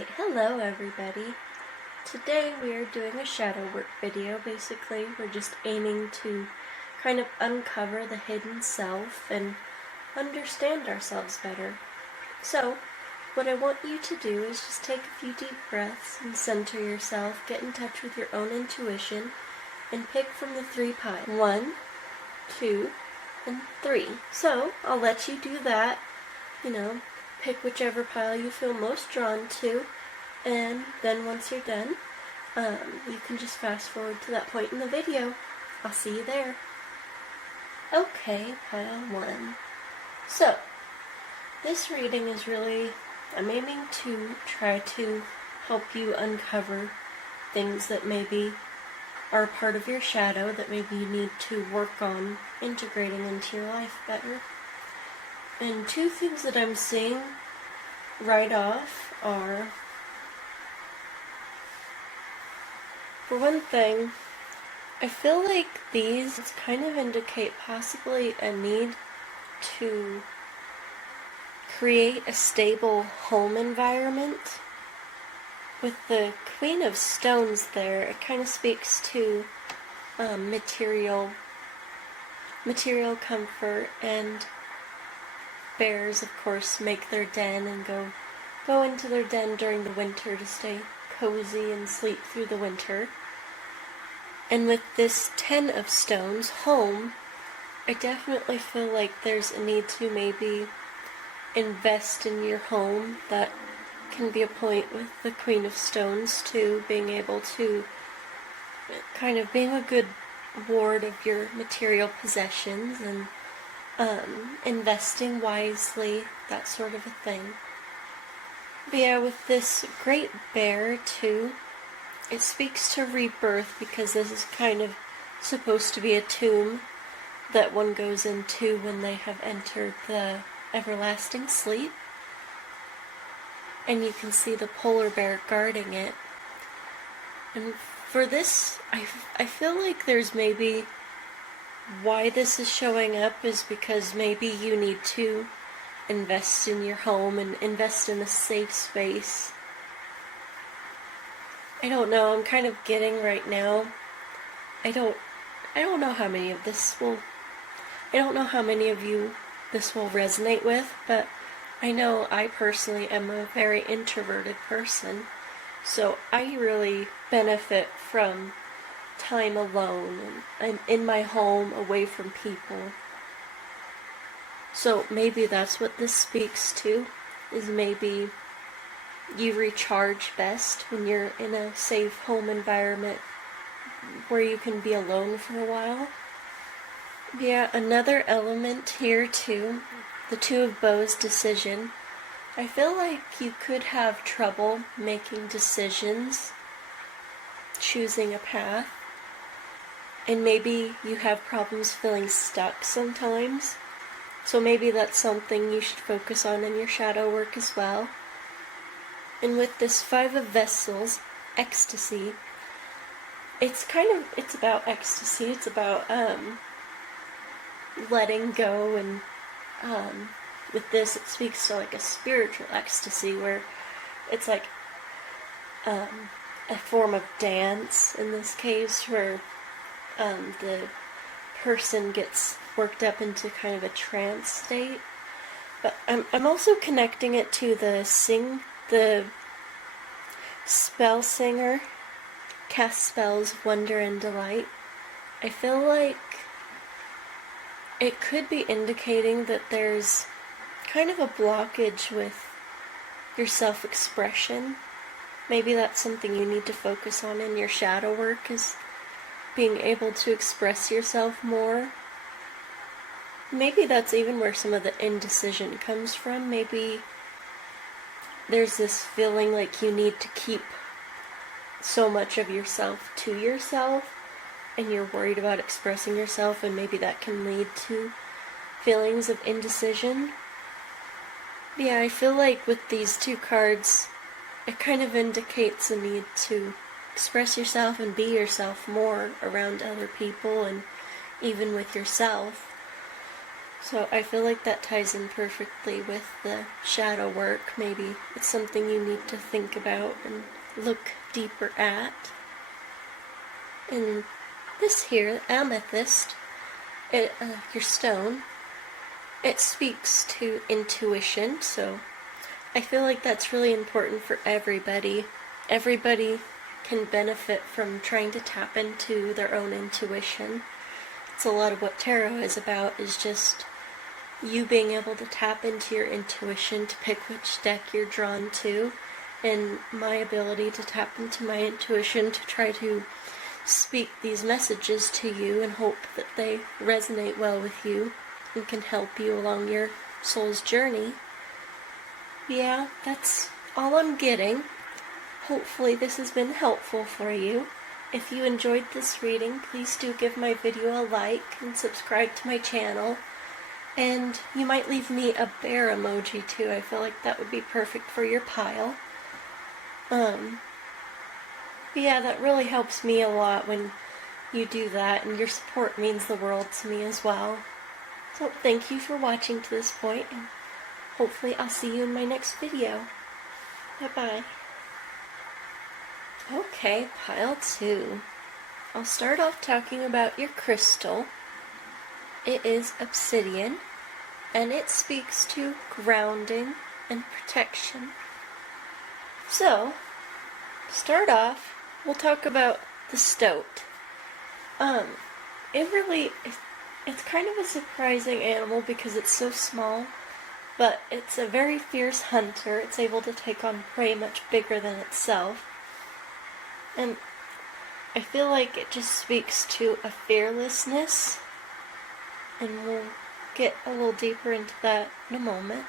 Alright, hello everybody. Today we are doing a shadow work video. Basically, we're just aiming to kind of uncover the hidden self and understand ourselves better. So, what I want you to do is just take a few deep breaths and center yourself, get in touch with your own intuition, and pick from the 3 piles. 1, 2, and 3. So, I'll let you do that, pick whichever pile you feel most drawn to, and then once you're done, you can just fast forward to that point in the video. I'll see you there. Okay, pile 1. So, this reading is really, I'm aiming to try to help you uncover things that maybe are part of your shadow that maybe you need to work on integrating into your life better. And 2 things that I'm seeing right off are, for one thing, I feel like these kind of indicate possibly a need to create a stable home environment. With the Queen of Stones there, it kind of speaks to material comfort, and bears, of course, make their den and go into their den during the winter to stay cozy and sleep through the winter. And with this 10 of Stones, home, I definitely feel like there's a need to maybe invest in your home. That can be a point with the Queen of Stones too, being able to kind of being a good ward of your material possessions and investing wisely, that sort of a thing. But yeah, with this Great Bear too, it speaks to rebirth, because this is kind of supposed to be a tomb that one goes into when they have entered the everlasting sleep. And you can see the polar bear guarding it. And for this, I feel like there's maybe why this is showing up is because maybe you need to invest in your home and invest in a safe space. I don't know, I'm kind of getting right now, I don't know how many of you this will resonate with, but I know I personally am a very introverted person, so I really benefit from time alone, and I'm in my home, away from people. So maybe that's what this speaks to, is maybe you recharge best when you're in a safe home environment where you can be alone for a while. Yeah, another element here too, the 2 of Bows, decision. I feel like you could have trouble making decisions, choosing a path, and maybe you have problems feeling stuck sometimes. So maybe that's something you should focus on in your shadow work as well. And with this 5 of Vessels, ecstasy, it's about ecstasy. It's about letting go, and with this it speaks to like a spiritual ecstasy where it's like a form of dance in this case, where the person gets worked up into kind of a trance state. But I'm also connecting it to the spell singer, cast spells, wonder and delight. I feel like it could be indicating that there's kind of a blockage with your self-expression. Maybe that's something you need to focus on in your shadow work, is being able to express yourself more. Maybe that's even where some of the indecision comes from. Maybe there's this feeling like you need to keep so much of yourself to yourself, and you're worried about expressing yourself, and maybe that can lead to feelings of indecision. Yeah, I feel like with these 2 cards, it kind of indicates a need to express yourself and be yourself more around other people, and even with yourself. So I feel like that ties in perfectly with the shadow work. Maybe it's something you need to think about and look deeper at. And this here, amethyst, your stone, it speaks to intuition, so I feel like that's really important for everybody. Everybody can benefit from trying to tap into their own intuition. It's a lot of what tarot is about, is just you being able to tap into your intuition to pick which deck you're drawn to, and my ability to tap into my intuition to try to speak these messages to you and hope that they resonate well with you and can help you along your soul's journey. Yeah, that's all I'm getting. Hopefully this has been helpful for you. If you enjoyed this reading, please do give my video a like and subscribe to my channel. And you might leave me a bear emoji too. I feel like that would be perfect for your pile. Yeah, that really helps me a lot when you do that, and your support means the world to me as well. So thank you for watching to this point, and hopefully I'll see you in my next video. Bye-bye. Okay, pile 2. I'll start off talking about your crystal. It is obsidian, and it speaks to grounding and protection. So, to start off, we'll talk about the stoat. It's kind of a surprising animal because it's so small, but it's a very fierce hunter. It's able to take on prey much bigger than itself. And I feel like it just speaks to a fearlessness, and we'll get a little deeper into that in a moment.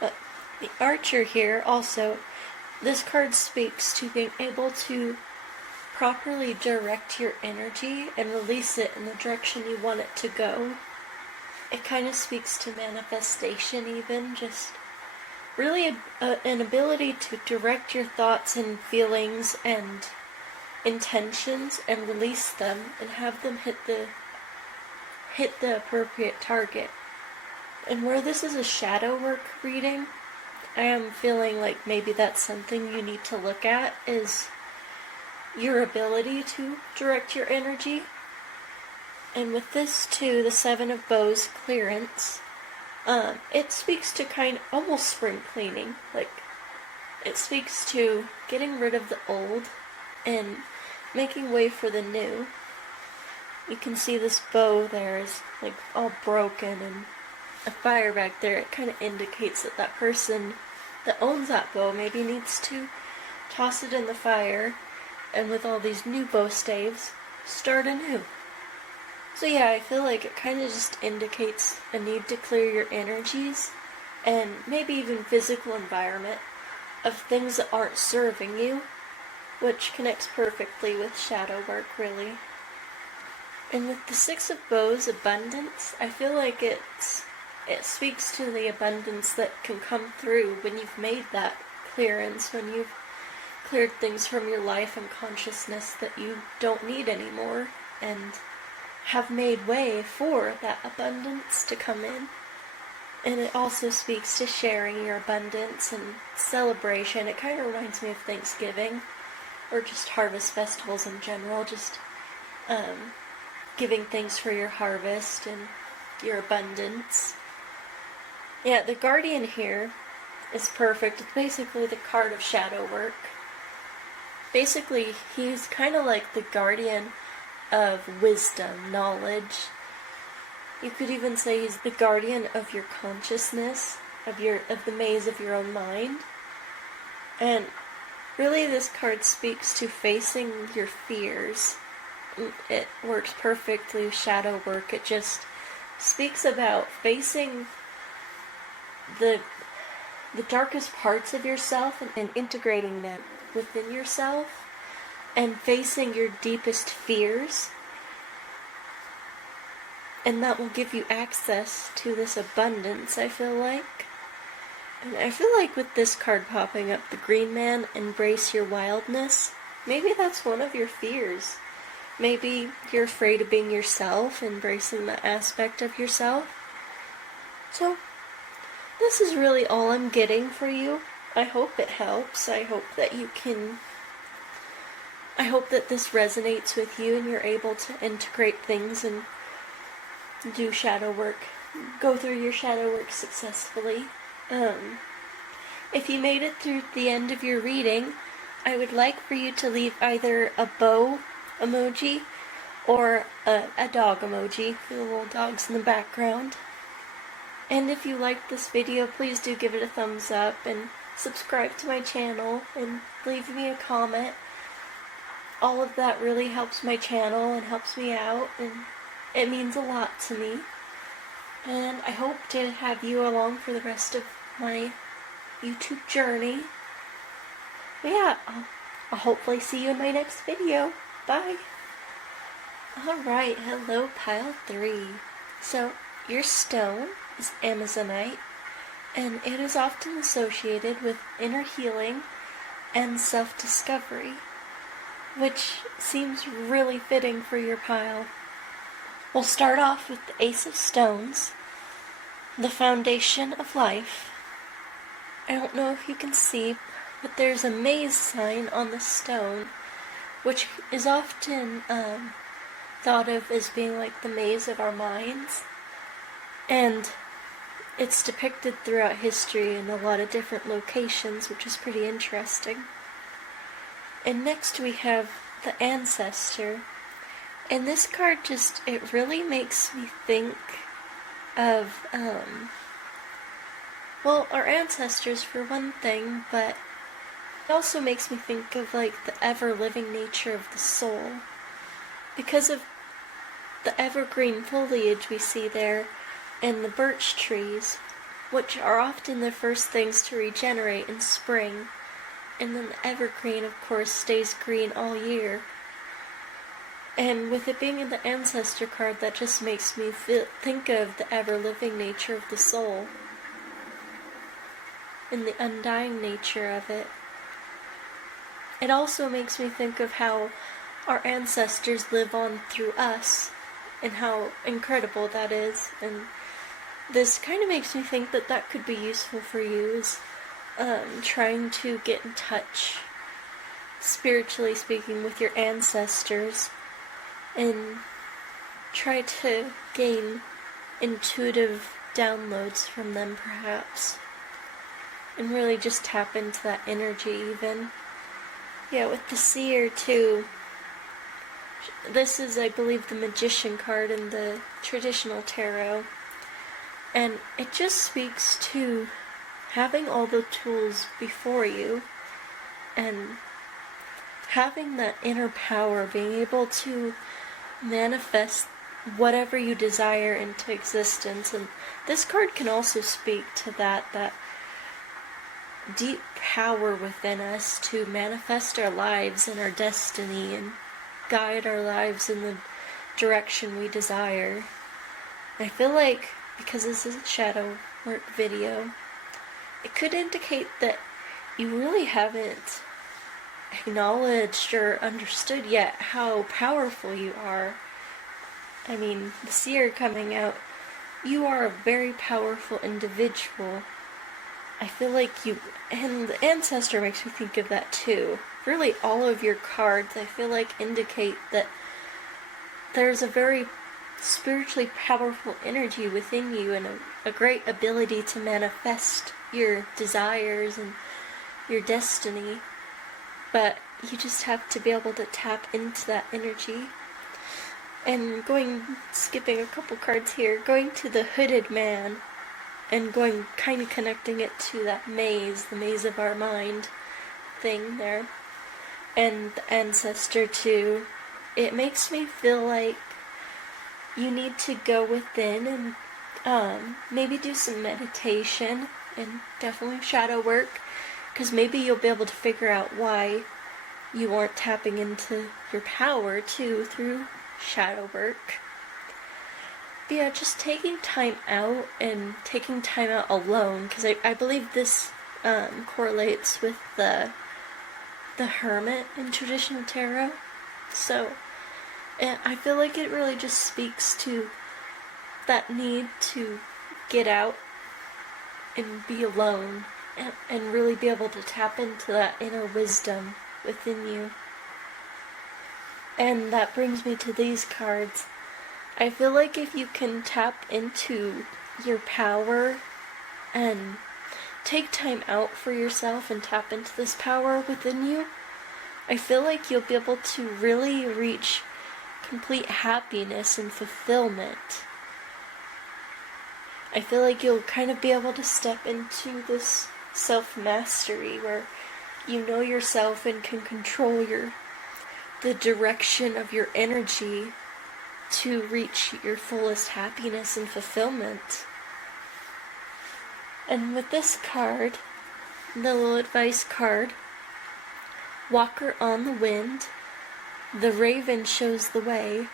But the archer here also, this card speaks to being able to properly direct your energy and release it in the direction you want it to go. It kind of speaks to manifestation even, just really an ability to direct your thoughts and feelings and intentions and release them and have them hit the appropriate target. And where this is a shadow work reading, I am feeling like maybe that's something you need to look at, is your ability to direct your energy. And with this too, the Seven of Bows clearance, it speaks to kind of almost spring cleaning. Like, it speaks to getting rid of the old and making way for the new. You can see this bow there is like all broken and a fire back there. It kind of indicates that that person that owns that bow maybe needs to toss it in the fire, and with all these new bow staves, start anew. So yeah, I feel like it kind of just indicates a need to clear your energies and maybe even physical environment of things that aren't serving you, which connects perfectly with shadow work, really. And with the Six of Bows, abundance, I feel like it speaks to the abundance that can come through when you've made that clearance, when you've cleared things from your life and consciousness that you don't need anymore, and have made way for that abundance to come in. And it also speaks to sharing your abundance and celebration. It kind of reminds me of Thanksgiving, or just harvest festivals in general, just giving thanks for your harvest and your abundance. Yeah, the Guardian here is perfect. It's basically the card of shadow work. Basically, he's kind of like the guardian of wisdom, knowledge. You could even say he's the guardian of your consciousness, of the maze of your own mind. And really this card speaks to facing your fears. It works perfectly with shadow work. It just speaks about facing the darkest parts of yourself and integrating them within yourself, and facing your deepest fears, and that will give you access to this abundance, I feel like. And I feel like with this card popping up, the Green Man, embrace your wildness, maybe that's one of your fears. Maybe you're afraid of being yourself, embracing that aspect of yourself. So, this is really all I'm getting for you. I hope it helps. I hope that this resonates with you and you're able to integrate things and do shadow work, go through your shadow work successfully. If you made it through the end of your reading, I would like for you to leave either a bow emoji or a dog emoji for the little dogs in the background. And if you liked this video, please do give it a thumbs up and subscribe to my channel and leave me a comment. All of that really helps my channel and helps me out, and it means a lot to me. And I hope to have you along for the rest of my YouTube journey. But yeah, I'll hopefully see you in my next video. Bye! Alright, hello pile 3. So, your stone is Amazonite, and it is often associated with inner healing and self-discovery, which seems really fitting for your pile. We'll start off with the Ace of Stones, the foundation of life. I don't know if you can see, but there's a maze sign on the stone, which is often thought of as being like the maze of our minds. And it's depicted throughout history in a lot of different locations, which is pretty interesting. And next we have the Ancestor. And this card it really makes me think of, well, our ancestors for one thing, but it also makes me think of like the ever-living nature of the soul. Because of the evergreen foliage we see there, and the birch trees, which are often the first things to regenerate in spring, and then the evergreen, of course, stays green all year. And with it being in the Ancestor card, that just makes me think of the ever-living nature of the soul, and the undying nature of it. It also makes me think of how our ancestors live on through us, and how incredible that is. And this kind of makes me think that that could be useful for you, is trying to get in touch, spiritually speaking, with your ancestors, and try to gain intuitive downloads from them, perhaps, and really just tap into that energy even. Yeah, with the Seer too. This is, I believe, the Magician card in the traditional tarot. And it just speaks to having all the tools before you and having that inner power, being able to manifest whatever you desire into existence. And this card can also speak to that deep power within us to manifest our lives and our destiny and guide our lives in the direction we desire. I feel like, because this is a shadow work video, it could indicate that you really haven't acknowledged or understood yet how powerful you are. I mean, the Seer coming out, you are a very powerful individual. I feel like you, and the Ancestor makes me think of that too. Really, all of your cards, I feel like, indicate that there's a very spiritually powerful energy within you and a great ability to manifest your desires and your destiny. But you just have to be able to tap into that energy. And skipping a couple cards here, going to the Hooded Man, and kind of connecting it to that maze, the maze of our mind thing there, and the Ancestor too. It makes me feel like you need to go within and maybe do some meditation and definitely shadow work, because maybe you'll be able to figure out why you aren't tapping into your power too through shadow work. But yeah, just taking time out and taking time out alone, because I believe this correlates with the Hermit in traditional tarot. So I feel like it really just speaks to that need to get out and be alone and really be able to tap into that inner wisdom within you. And that brings me to these cards. I feel like if you can tap into your power and take time out for yourself and tap into this power within you, I feel like you'll be able to really reach complete happiness and fulfillment. I feel like you'll kind of be able to step into this self-mastery where you know yourself and can control the direction of your energy to reach your fullest happiness and fulfillment. And with this card, the little advice card, Walker on the Wind, the raven shows the way,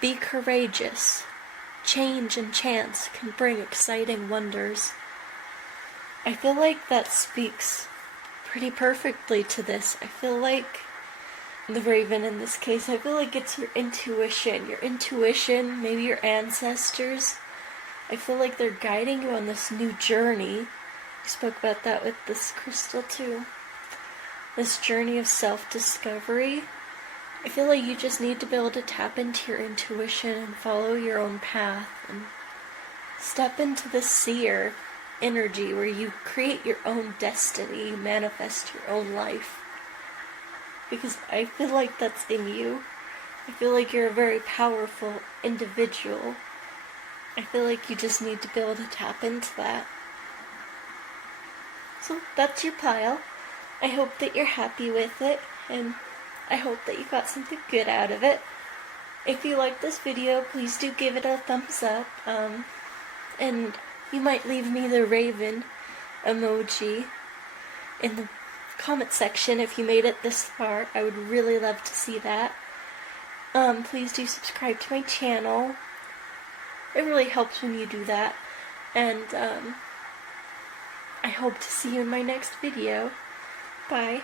be courageous, change and chance can bring exciting wonders. I feel like that speaks pretty perfectly to this. I feel like the raven in this case, I feel like it's your intuition, maybe your ancestors. I feel like they're guiding you on this new journey. We spoke about that with this crystal too. This journey of self-discovery. I feel like you just need to be able to tap into your intuition and follow your own path and step into the seer energy where you create your own destiny, you manifest your own life. Because I feel like that's in you. I feel like you're a very powerful individual. I feel like you just need to be able to tap into that. So that's your pile. I hope that you're happy with it, and I hope that you got something good out of it. If you like this video, please do give it a thumbs up. And you might leave me the raven emoji in the comment section if you made it this far. I would really love to see that. Please do subscribe to my channel. It really helps when you do that. And I hope to see you in my next video. Bye.